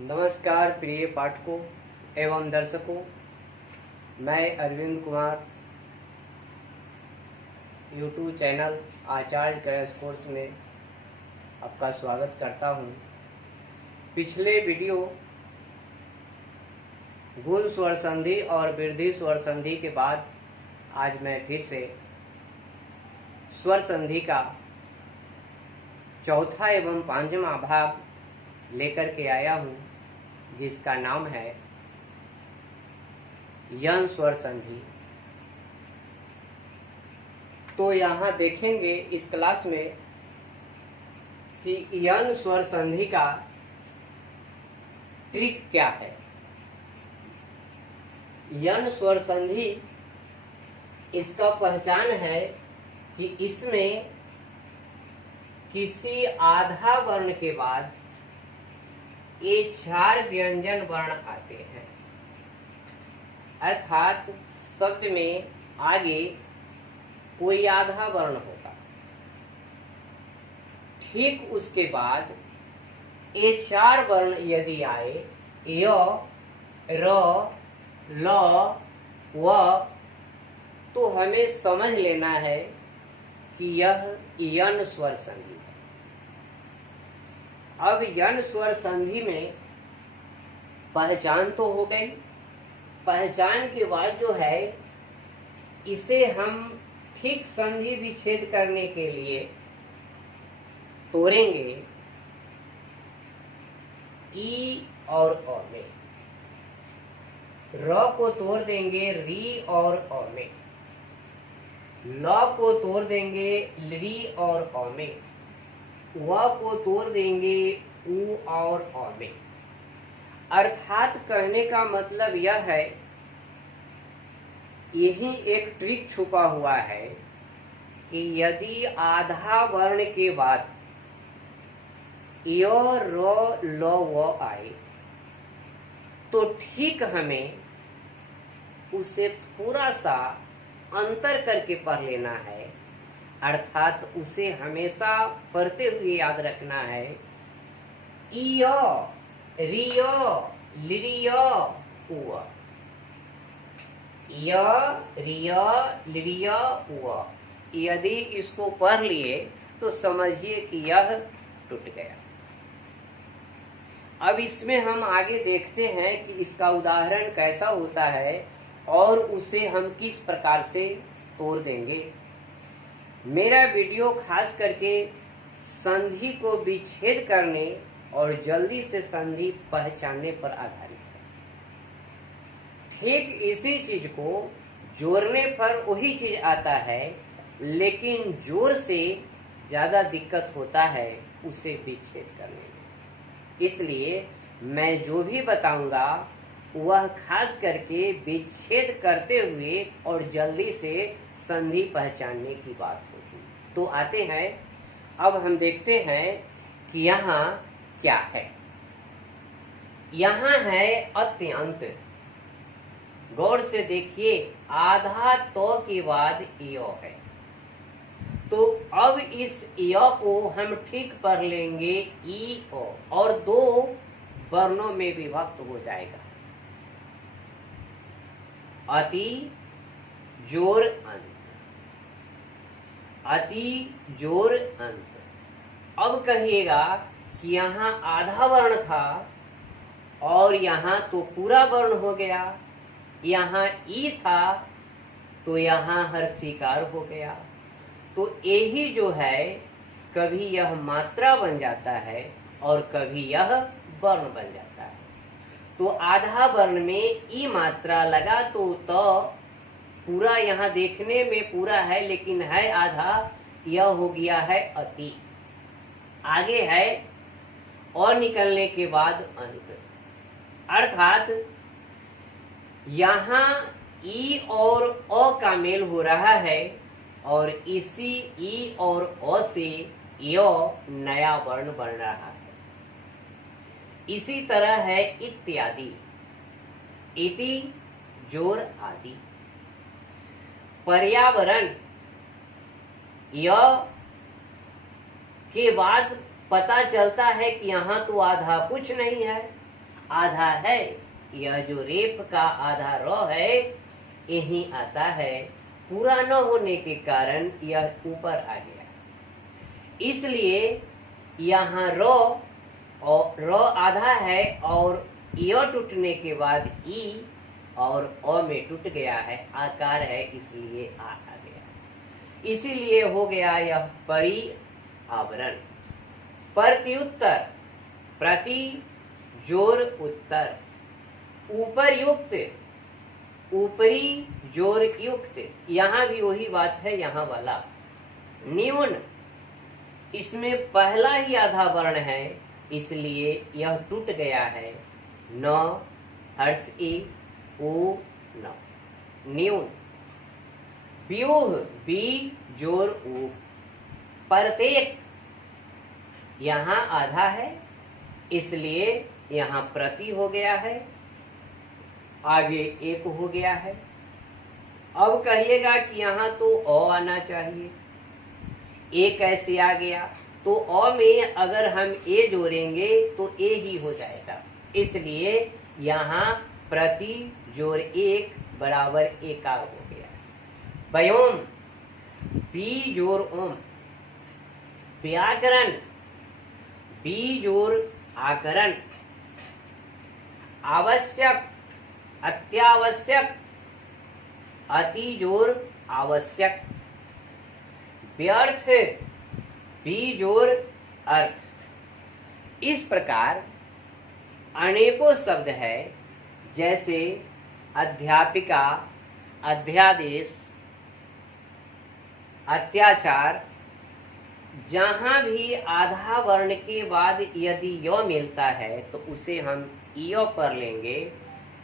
नमस्कार प्रिय पाठकों एवं दर्शकों, मैं अरविंद कुमार यूट्यूब चैनल आचार्य क्रैश कोर्स में आपका स्वागत करता हूं। पिछले वीडियो गुण स्वर संधि और वृद्धि स्वर संधि के बाद आज मैं फिर से स्वर संधि का चौथा एवं पांचवा भाग लेकर के आया हूं, जिसका नाम है यन स्वर संधि। तो यहाँ देखेंगे इस क्लास में कि यन स्वर संधि का ट्रिक क्या है। यन स्वर संधि इसका पहचान है कि इसमें किसी आधा वर्ण के बाद ये 4 व्यंजन वर्ण आते हैं, अर्थात शब्द में आगे कोई आधा वर्ण होगा। ठीक उसके बाद ये 4 वर्ण यदि आए य, र, ल, व, तो हमें समझ लेना है कि यह यन स्वर संधि है। अब यन स्वर संधि में पहचान तो हो गई। पहचान के बाद जो है इसे हम ठीक संधि विच्छेद करने के लिए तोड़ेंगे ई और अ में। र को तोड़ देंगे री और अ में, ल को तोड़ देंगे ली और अ में, व को तोड़ देंगे उ और अ में। अर्थात कहने का मतलब यह है, यही एक ट्रिक छुपा हुआ है कि यदि आधा वर्ण के बाद य, र, ल, व आए तो ठीक हमें उसे थोड़ा सा अंतर करके पढ़ लेना है। अर्थात उसे हमेशा पढ़ते हुए याद रखना है। इय, रिय, लिरिय, उव। य, रिय, लिरिय, उव। यदि इसको पढ़ लिए तो समझिए कि यह टूट गया। अब इसमें हम आगे देखते हैं कि इसका उदाहरण कैसा होता है और उसे हम किस प्रकार से तोड़ देंगे। मेरा वीडियो खास करके संधि को विच्छेद करने और जल्दी से संधि पहचानने पर आधारित है। ठीक इसी चीज को जोड़ने पर वही चीज आता है, लेकिन जोर से ज्यादा दिक्कत होता है उसे विच्छेद करने में। इसलिए मैं जो भी बताऊंगा वह खास करके विच्छेद करते हुए और जल्दी से संधि पहचानने की बात होगी। तो आते हैं, अब हम देखते हैं कि यहाँ क्या है। यहाँ है अत्यंत। गौर से देखिए, आधा तो के बाद य है, तो अब इस य को हम ठीक पढ़ लेंगे ई ओ, और 2 वर्णों में विभक्त हो जाएगा। अति जोर अंत, अति जोर अंत। अब कहिएगा कि यहाँ आधा वर्ण था और यहाँ तो पूरा वर्ण हो गया। यहाँ ई था तो यहाँ हर्षिकार हो गया। तो यही जो है, कभी यह मात्रा बन जाता है और कभी यह वर्ण बन जाता है। तो आधा वर्ण में ई मात्रा लगा तो पूरा यहाँ देखने में पूरा है, लेकिन है आधा, यह हो गया है अति। आगे है और निकलने के बाद अंत। अर्थात यहाँ ई और अ का मेल हो रहा है और इसी ई और अ से य नया वर्ण बन रहा है। इसी तरह है इत्यादि, इति जोर आदि। पर्यावरण य के बाद पता चलता है कि यहाँ तो आधा कुछ नहीं है, आधा है, यह जो रेप का आधा र है यही आता है, पूरा न होने के कारण यह ऊपर आ गया, इसलिए यहाँ र और र आधा है और य टूटने के बाद ई और अ में टूट गया है, आकार है इसलिए आ गया, इसीलिए हो गया यह परि आवरण। प्रत्युत्तर, प्रति जोर उत्तर, ऊपर युक्त, ऊपरी जोर युक्त, यहाँ भी वही बात है यहाँ वाला। न्यून, इसमें पहला ही आधा वर्ण है इसलिए यह टूट गया है, न हर्ष ई उ न, न्यून। व्यूह, बी जोर उ, प्रत्येक, यहाँ आधा है इसलिए यहाँ प्रति हो गया है, आगे एक हो गया है। अब कहिएगा कि यहाँ तो अ आना चाहिए, ए कैसे आ गया, तो अ में अगर हम ए जोड़ेंगे तो ए ही हो जाएगा, इसलिए यहाँ प्रति जोड़ एक बराबर एकार हो गया। व्योम, बी जोड़ ओम, व्याकरण, बी जोड़ आकरण, आवश्यक, अत्यावश्यक, अति जोड़ आवश्यक, व्यर्थ, बी जोड़ अर्थ। इस प्रकार अनेकों शब्द है, जैसे अध्यापिका, अध्यादेश, अत्याचार, जहां भी आधा वर्ण के बाद यदि य मिलता है तो उसे हम इ पर लेंगे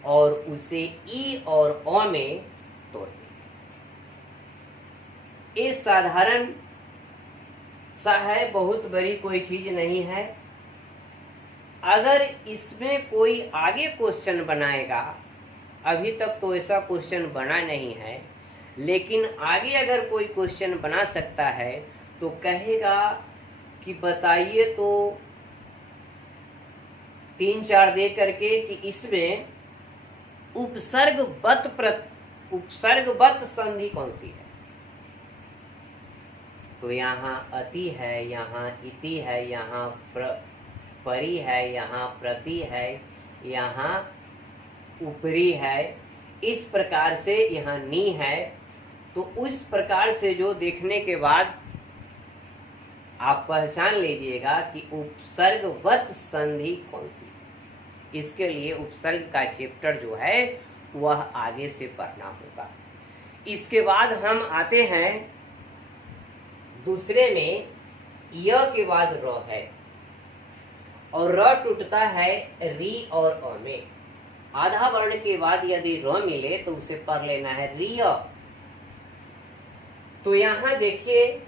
और उसे ई और अ में तोड़ देंगे। ये साधारण सा है, बहुत बड़ी कोई चीज नहीं है। अगर इसमें कोई आगे क्वेश्चन बनाएगा, अभी तक तो ऐसा क्वेश्चन बना नहीं है, लेकिन आगे अगर कोई क्वेश्चन बना सकता है तो कहेगा कि बताइए तो 3-4 दे करके कि इसमें उपसर्गवत संधि कौन सी है। तो यहाँ अति है, यहाँ इति है, यहाँ परि है, यहाँ प्रति है, यहाँ ऊपरी है, इस प्रकार से यहाँ नी है। तो उस प्रकार से जो देखने के बाद आप पहचान लीजिएगा कि उपसर्गवत संधि कौन सी। इसके लिए उपसर्ग का चैप्टर जो है वह आगे से पढ़ना होगा। इसके बाद हम आते हैं दूसरे में, य के बाद र है और र टूटता है री और अ में। आधा वर्ण के बाद यदि र मिले तो उसे पढ़ लेना है रिय। तो यहाँ देखिए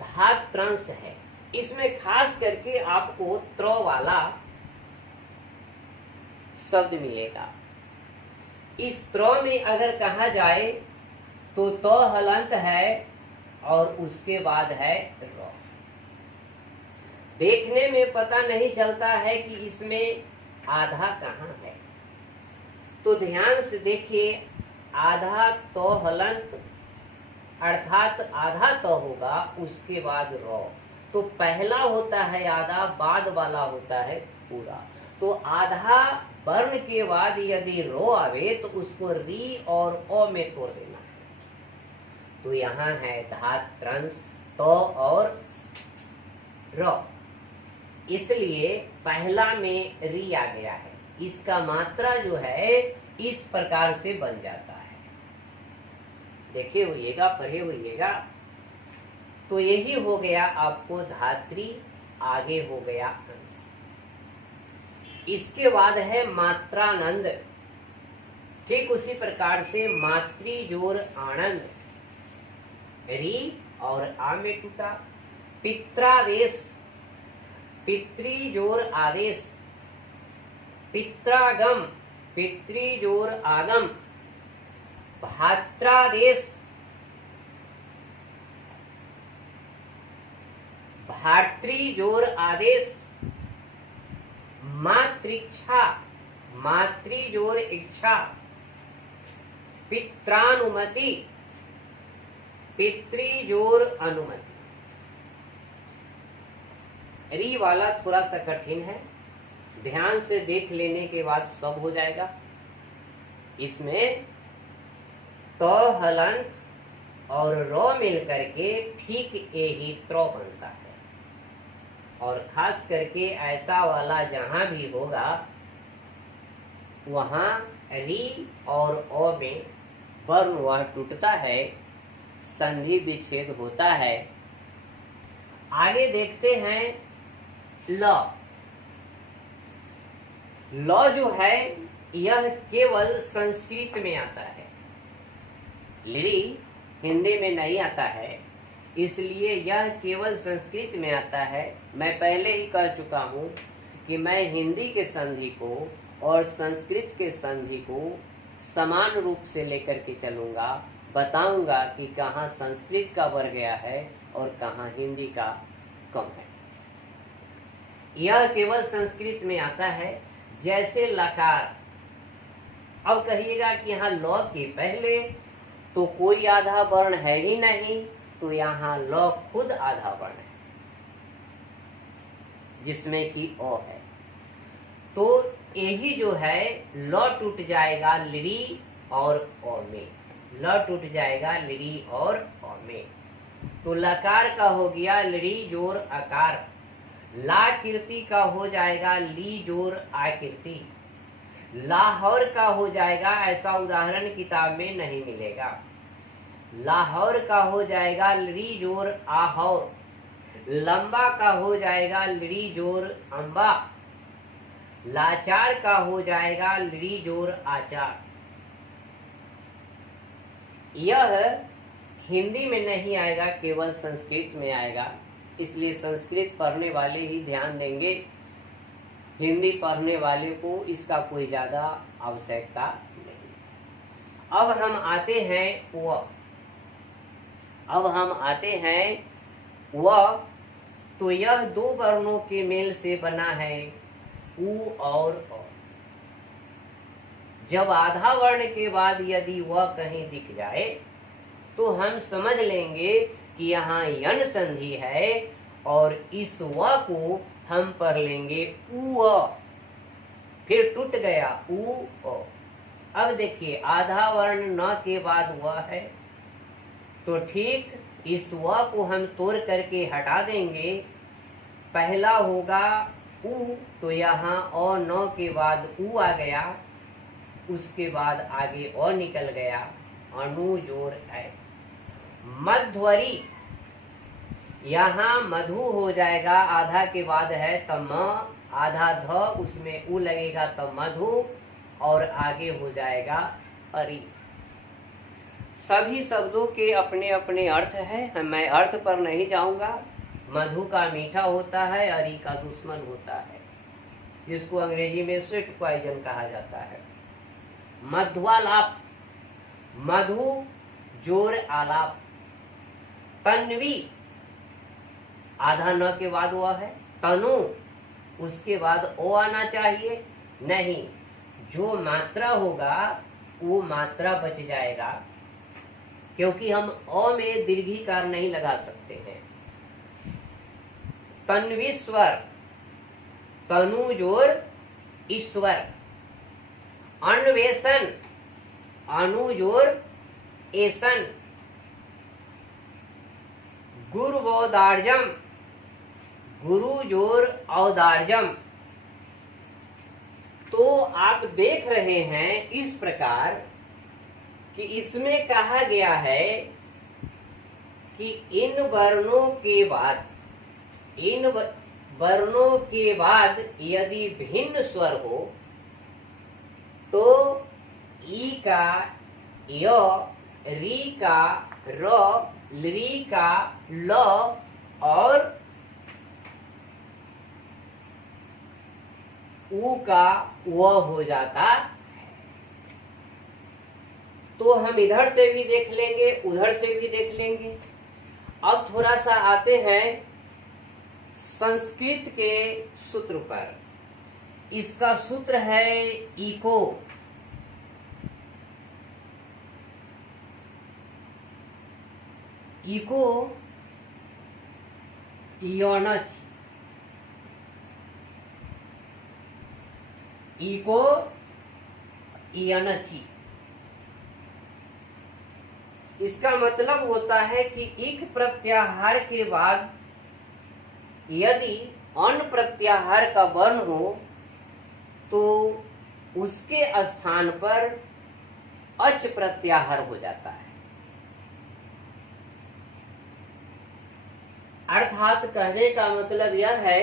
धात्रंश है, इसमें खास करके आपको त्र वाला शब्द मिलेगा। इस त्र में अगर कहा जाए तो त हलंत है और उसके बाद है र। देखने में पता नहीं चलता है कि इसमें आधा कहाँ है, तो ध्यान से देखिए। आधा तो हलंत अर्थात आधा तो होगा, उसके बाद र। तो पहला होता है आधा, बाद वाला होता है पूरा। तो आधा वर्ण के बाद यदि रो आवे तो उसको री और अ में तोड़ देना है। तो यहाँ है धात्रंश तो और र, इसलिए पहला में री आ गया है। इसका मात्रा जो है इस प्रकार से बन जाता है, देखे होइएगा, पढ़े होइएगा। तो यही हो गया आपको धात्री, आगे हो गया अंश। इसके बाद है मात्रानंद। ठीक उसी प्रकार से मातृ जोर आनंद, री और आ में टूटा। पित्रादेश, पितृ जोर आदेश, पित्रागम, पितृ जोर आगम। भात्रादेश, भातृ जोर आदेश। मातृक्षा, मातृ जोर इच्छा, पित्रानुमति, पितृ जोर अनुमति। री वाला थोड़ा सा कठिन है, ध्यान से देख लेने के बाद सब हो जाएगा। इसमें तो हलंत और रो मिल करके ठीक यही त्र बनता है। और खास करके ऐसा वाला जहां भी होगा वहां री और ओ में वर्ण वह टूटता है, संधि विच्छेद होता है। आगे देखते हैं ल। ल जो है यह केवल संस्कृत में आता है, लिरी हिंदी में नहीं आता है, इसलिए यह केवल संस्कृत में आता है। मैं पहले ही कह चुका हूं कि मैं हिंदी के संधि को और संस्कृत के संधि को समान रूप से लेकर के चलूंगा, बताऊंगा कि कहाँ संस्कृत का बढ़ गया है और कहाँ हिंदी का कम है। यह केवल संस्कृत में आता है, जैसे लकार। अब कहिएगा कि यहाँ ल के पहले तो कोई आधा वर्ण है ही नहीं, तो यहाँ ल खुद आधा वर्ण है जिसमें कि ओ है। तो यही जो है ल टूट जाएगा लिरी और ओ में, ल टूट जाएगा लिरी और ओ में। तो लकार का हो गया लिरी जोर अकार, ला कीर्ति का हो जाएगा ली जोर आकीर्ति, लाहौर का हो जाएगा, ऐसा उदाहरण किताब में नहीं मिलेगा, लाहौर का हो जाएगा लिरी जोर आहौर, लंबा का हो जाएगा लिरी जोर अंबा, लाचार का हो जाएगा लिरी जोर आचार। यह हिंदी में नहीं आएगा, केवल संस्कृत में आएगा, इसलिए संस्कृत पढ़ने वाले ही ध्यान देंगे, हिंदी पढ़ने वाले को इसका कोई ज्यादा आवश्यकता नहीं। अब हम आते हैं व। अब हम आते हैं व, तो यह दो वर्णों के मेल से बना है, उ और अ। जब आधा वर्ण के बाद यदि व कहीं दिख जाए तो हम समझ लेंगे कि यहाँ यन संधि है और इस व को हम पढ़ लेंगे उ अ, फिर टूट गया उ अ। अब देखिए आधा वर्ण न के बाद व है, तो ठीक इस व को हम तोड़ करके हटा देंगे। पहला होगा उ, तो यहाँ अ न के बाद उ आ गया, उसके बाद आगे अ निकल गया, अनु जोर है। मध्वरी, यहाँ मधु हो जाएगा, आधा के बाद है तो म, आधा ध, उसमें उ लगेगा तो मधु, और आगे हो जाएगा अरि। सभी शब्दों के अपने अपने अर्थ है, मैं अर्थ पर नहीं जाऊंगा। मधु का मीठा होता है, अरि का दुश्मन होता है, जिसको अंग्रेजी में स्वीट पॉइजन कहा जाता है। मध्वालाप, मधु जोर आलाप। तन्वी, आधा न के बाद वह है, तनु, उसके बाद ओ आना चाहिए, नहीं, जो मात्रा होगा वो मात्रा बच जाएगा, क्योंकि हम अ में दीर्घीकार नहीं लगा सकते हैं। तन्वीश्वर, तनु जोर ईश्वर। अन्वेषण, अनु जोर एसन। गुरुवोदार्जम, गुरु जोर औदार्जम। तो आप देख रहे हैं इस प्रकार कि इसमें कहा गया है कि इन वर्णों के बाद, इन वर्णों के बाद यदि भिन्न स्वर हो तो ई का य, री का र, ली का ल और उ का व हो जाता है। तो हम इधर से भी देख लेंगे, उधर से भी देख लेंगे। अब थोड़ा सा आते हैं संस्कृत के सूत्र पर। इसका सूत्र है इको। इको यौनच, इको यनची। इसका मतलब होता है कि इक प्रत्याहार के बाद यदि अन प्रत्याहार का वर्ण हो तो उसके स्थान पर अच प्रत्याहार हो जाता है। अर्थात कहने का मतलब यह है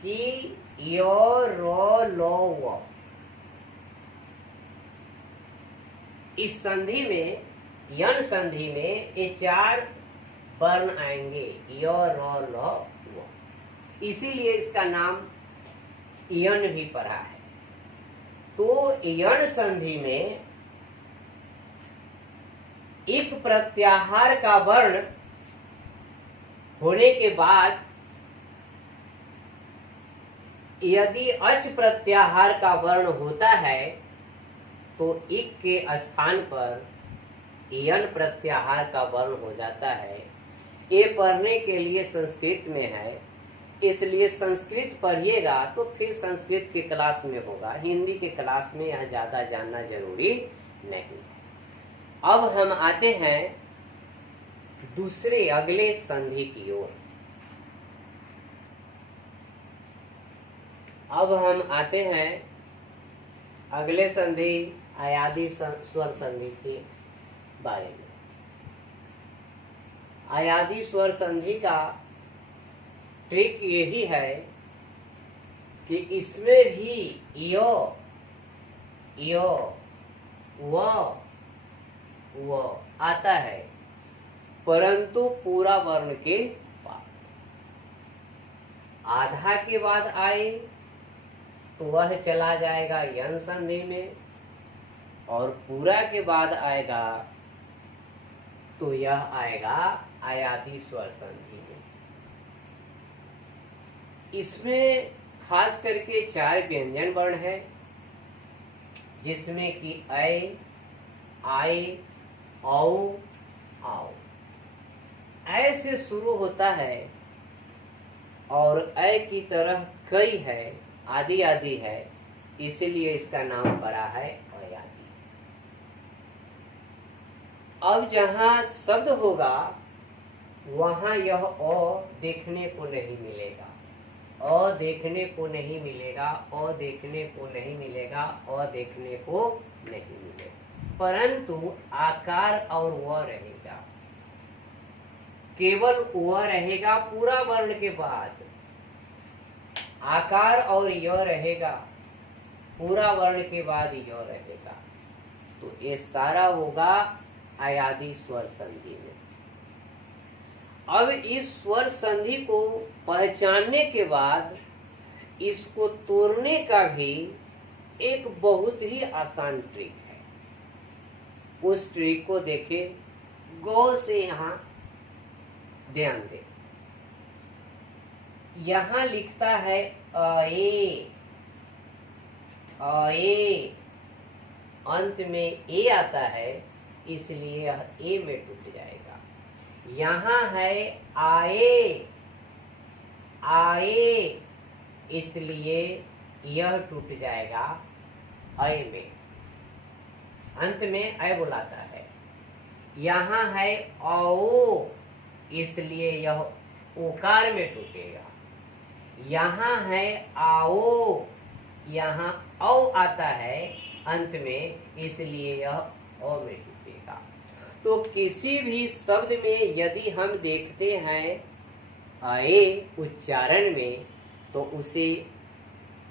कि यो रो लो व, इस संधि में, यन संधि में ये चार वर्ण आएंगे, यो रो लो व, इसीलिए इसका नाम यन भी पड़ा है। तो यन संधि में एक प्रत्याहार का वर्ण होने के बाद यदि अच प्रत्याहार का वर्ण होता है तो इक के स्थान पर यन प्रत्याहार का वर्ण हो जाता है। ये पढ़ने के लिए संस्कृत में है, इसलिए संस्कृत पढ़िएगा तो फिर संस्कृत की क्लास में होगा, हिंदी के क्लास में यह ज्यादा जानना जरूरी नहीं। अब हम आते हैं दूसरे अगले संधि की ओर। अब हम आते हैं अगले संधि अयादि स्वर संधि के बारे में। अयादि स्वर संधि का ट्रिक यही है कि इसमें भी यो यो वो आता है, परंतु पूरा वर्ण के बाद। आधा के बाद आए तो वह चला जाएगा यन संधि में, और पूरा के बाद आएगा तो यह आएगा अयादि स्वर संधि में। इसमें खास करके चार व्यंजन वर्ण है, जिसमें कि ऐ, आए, औ, आओ। ऐ से शुरू होता है और ऐ की तरह कई है, आदि आदि है, इसलिए इसका नाम पड़ा है अयादि। अब जहां शब्द होगा वहां यह अ देखने को नहीं मिलेगा, अ देखने को नहीं मिलेगा, अ देखने को नहीं मिलेगा, अ देखने को नहीं मिलेगा, परंतु आकार और व रहेगा। केवल व रहेगा पूरा वर्ण के बाद, आकार और य रहेगा पूरा वर्ण के बाद य रहेगा। तो ये सारा होगा अयादि स्वर संधि में। अब इस स्वर संधि को पहचानने के बाद इसको तोड़ने का भी एक बहुत ही आसान ट्रिक है। उस ट्रिक को देखें, गौर से यहाँ ध्यान दें। यहाँ लिखता है अए, अए, अंत में ए आता है, इसलिए यह ए में टूट जाएगा। यहाँ है आए, आए, इसलिए यह टूट जाएगा अय में, अंत में अय बुलाता है। यहाँ है औ, इसलिए यह ओकार में टूटेगा। यहाँ है आओ, यहाँ औ आता है अंत में, इसलिए यह औ में टूटेगा। तो किसी भी शब्द में यदि हम देखते हैं आए उच्चारण में, तो उसे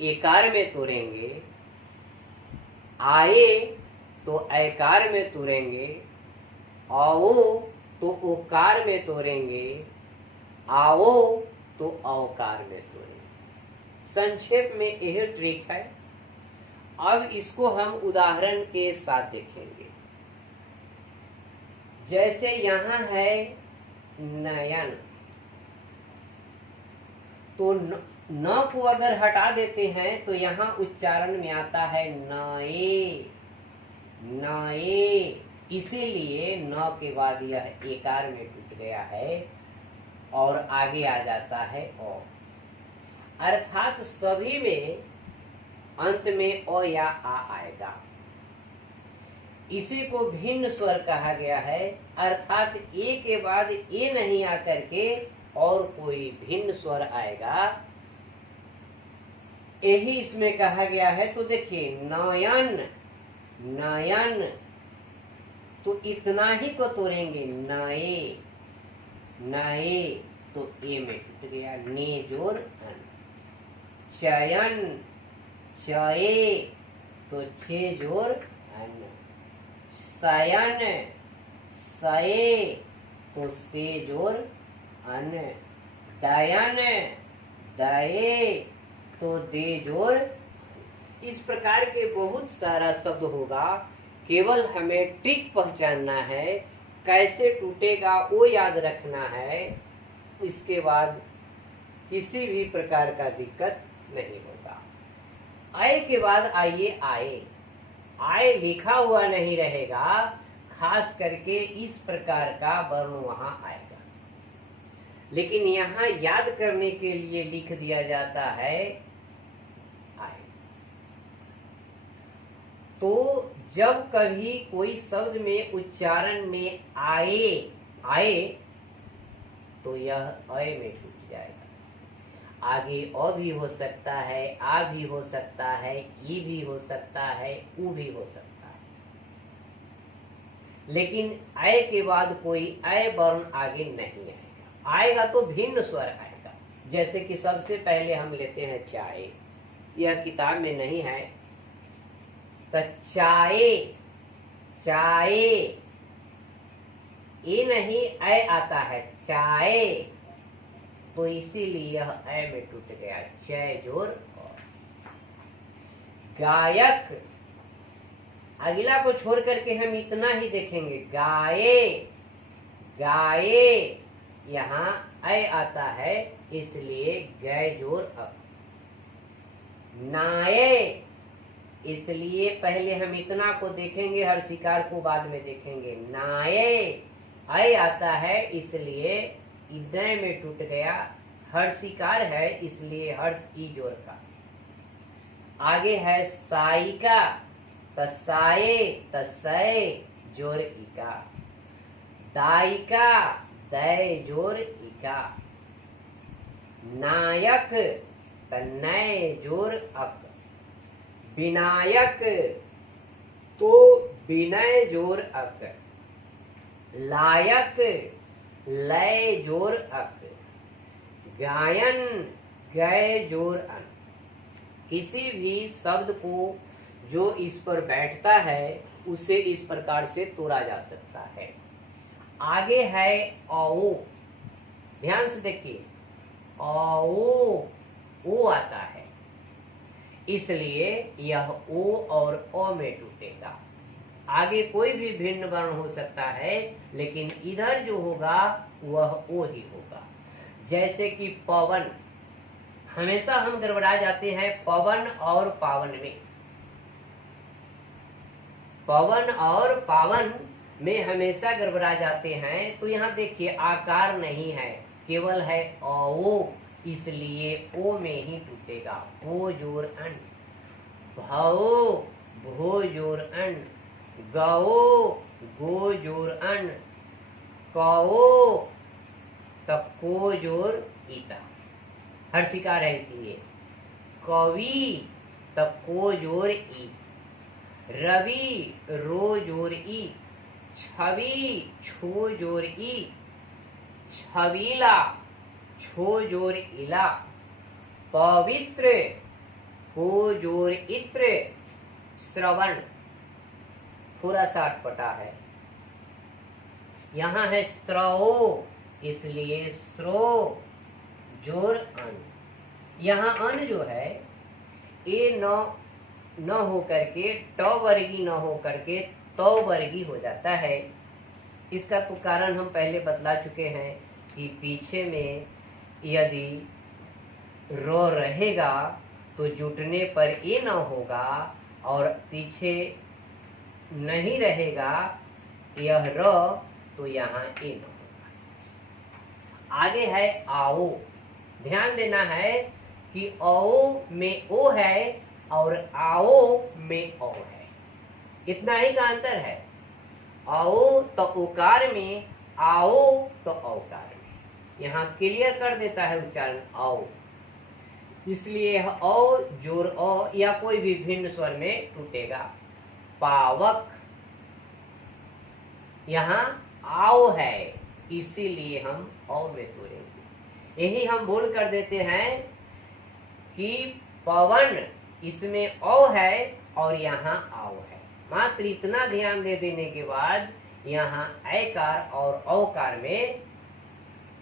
एकार में तोड़ेंगे, आए तो ऐकार में तोड़ेंगे, आओ तो ओकार में तोड़ेंगे, आओ तो औकार में तोड़ेंगे। संक्षेप में यह ट्रिक है। अब इसको हम उदाहरण के साथ देखेंगे। जैसे यहाँ है नयन, तो न को अगर हटा देते हैं तो यहाँ उच्चारण में आता है नए, नए, इसीलिए न के बाद यह एकार में टूट गया है और आगे आ जाता है अ। अर्थात सभी में अंत में अ या आ आएगा। इसी को भिन्न स्वर कहा गया है, अर्थात ए के बाद ए नहीं आकर के और कोई भिन्न स्वर आएगा, यही इसमें कहा गया है। तो देखिए नयन, नयन, तो इतना ही को तोड़ेंगे, नए, नए, तो ए में टूट गया, ने जोर अन। चयन, चये, तो छे जोर अन। सयन, सये, तो से जोर अन। दयन, दये, तो दे जोर। इस प्रकार के बहुत सारा शब्द होगा, केवल हमें ट्रिक पहचानना है, कैसे टूटेगा वो याद रखना है। इसके बाद किसी भी प्रकार का दिक्कत नहीं होगा। आए के बाद आइए आए, आए लिखा हुआ नहीं रहेगा, खास करके इस प्रकार का वर्ण वहां आएगा, लेकिन यहाँ याद करने के लिए लिख दिया जाता है आए। तो जब कभी कोई शब्द में उच्चारण में आए, आए, तो यह अय में टूट जाएगा। आगे अ भी हो सकता है, आ भी हो सकता है, ई भी हो सकता है, उ भी हो सकता है, लेकिन अय के बाद कोई अय वर्ण आगे नहीं आएगा। आएगा तो भिन्न स्वर आएगा। जैसे कि सबसे पहले हम लेते हैं चाय, यह किताब में नहीं है, तो चाय, चाय, ये नहीं अय आता है, चाय, तो इसीलिए यह अय में टूट गया, चय जोर और। गायक, अगला को छोड़ करके हम इतना ही देखेंगे, गाये, गाये, यहाँ अय आता है, इसलिए गय जोर अप। नाये, इसलिए पहले हम इतना को देखेंगे, हर शिकार को बाद में देखेंगे। नाये, अय आता है, इसलिए इदय में टूट गया, हर्ष शिकार है, इसलिए हर्ष ई जोर का। आगे है साइका, तसाये, तसय जोर इका। दायिका, दय जोर इका। नायक, तनय जोर अक। विनायक, तो विनय जोर अक। लायक, लय जोर अक। गायन, गय जोर अन। किसी भी शब्द को जो इस पर बैठता है उसे इस प्रकार से तोड़ा जा सकता है। आगे है औ, ध्यान से देखिए, औ, ओ आता है, इसलिए यह ओ और अ में टूटेगा। आगे कोई भी भिन्न वर्ण हो सकता है, लेकिन इधर जो होगा वह ओ ही होगा। जैसे कि पवन, हमेशा हम गड़बड़ा जाते हैं पवन और पावन में। पवन और पावन में हमेशा गड़बड़ा जाते हैं। तो यहाँ देखिए आकार नहीं है, केवल है ओ, इसलिए ओ में ही टूटेगा। ओ जोर अन। भो, भो जोर अन। गो, गो जोर अन। कौ, तब को जोर ईता, हर शिकार है इसलिए। कवि, तब को जोर ई। रवि, रो जोर ई। छवि, छो जोर ई। छबीला, छो जोर इला। पवित्र, हो जोर इत्र। श्रवण, थोड़ा सा अटपटा है, यहाँ है स्रो, इसलिए स्रो जोर अन। यहाँ अन जो है ए न हो करके ट वर्गी न हो करके तो वर्गी हो जाता है। इसका तो कारण हम पहले बतला चुके हैं कि पीछे में यदि रो रहेगा तो जुटने पर ए न होगा, और पीछे नहीं रहेगा यह र तो यहाँ ए न होगा। आगे है आओ। ध्यान देना है कि औ में ओ है और आओ में औ है, इतना ही का अंतर है। आओ तो उकार में, आओ तो औकार में। यहाँ क्लियर कर देता है उच्चारण आओ, इसलिए यह औ जोर अ या कोई भी भिन्न स्वर में टूटेगा। पावक, यहाँ आओ है इसीलिए हम औ में तोड़ेंगे। यही हम भूल कर देते हैं कि पवन इसमें औ है और यहाँ आओ है। मात्र इतना ध्यान दे देने के बाद यहाँ ऐकार और औकार में,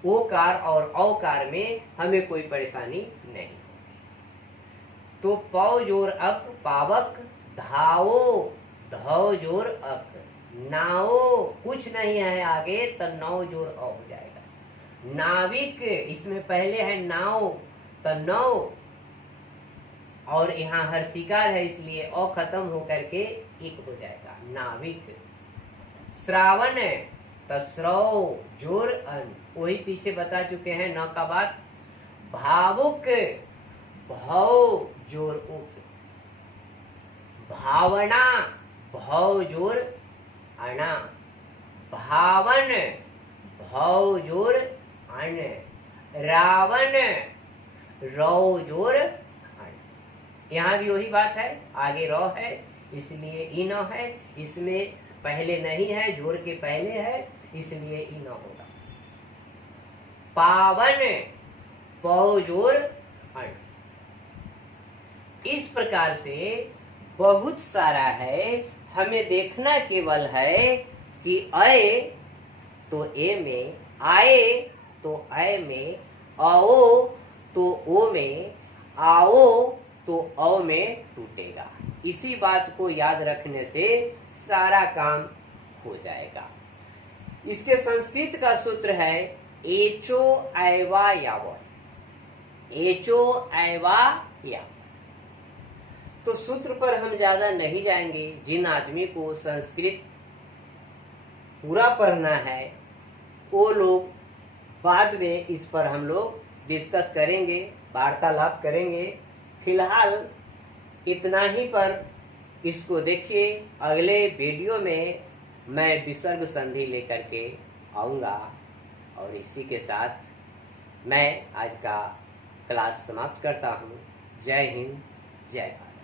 ओकार और औकार में हमें कोई परेशानी नहीं होगी। तो पौ जोर अक पावक, धावो धौ जोर अक, नाओ कुछ नहीं है आगे तो नौ जोर औ हो जाएगा। नाविक इसमें पहले है नाव तो नौ, और यहाँ हर्षिकार है इसलिए औ खत्म होकर के एक हो जाएगा नाविक। श्रावण तो श्रव जोर अन, वही पीछे बता चुके हैं न का बात। भावुक भव जोर उक, भावना भव जोर अना, भावन भव जोर अन, रावण रौ जोर अन। यहाँ भी वही बात है, आगे रौ है इसलिए इन है, इसमें पहले नहीं है, जोर के पहले है इसलिए इन होगा। पावन पौ जोर अन। इस प्रकार से बहुत सारा है, हमें देखना केवल है कि अय तो ए में, आए तो अय में, आओ तो ओ में, आओ तो औ में टूटेगा। इसी बात को याद रखने से सारा काम हो जाएगा। इसके संस्कृत का सूत्र है एचो ऐवा याव, एचो ऐवा याव। तो सूत्र पर हम ज्यादा नहीं जाएंगे। जिन आदमी को संस्कृत पूरा पढ़ना है वो लोग बाद में इस पर हम लोग डिस्कस करेंगे, वार्तालाप करेंगे। फिलहाल इतना ही पर इसको देखिए। अगले वीडियो में मैं विसर्ग संधि लेकर के आऊँगा, और इसी के साथ मैं आज का क्लास समाप्त करता हूँ। जय हिंद, जय भारत।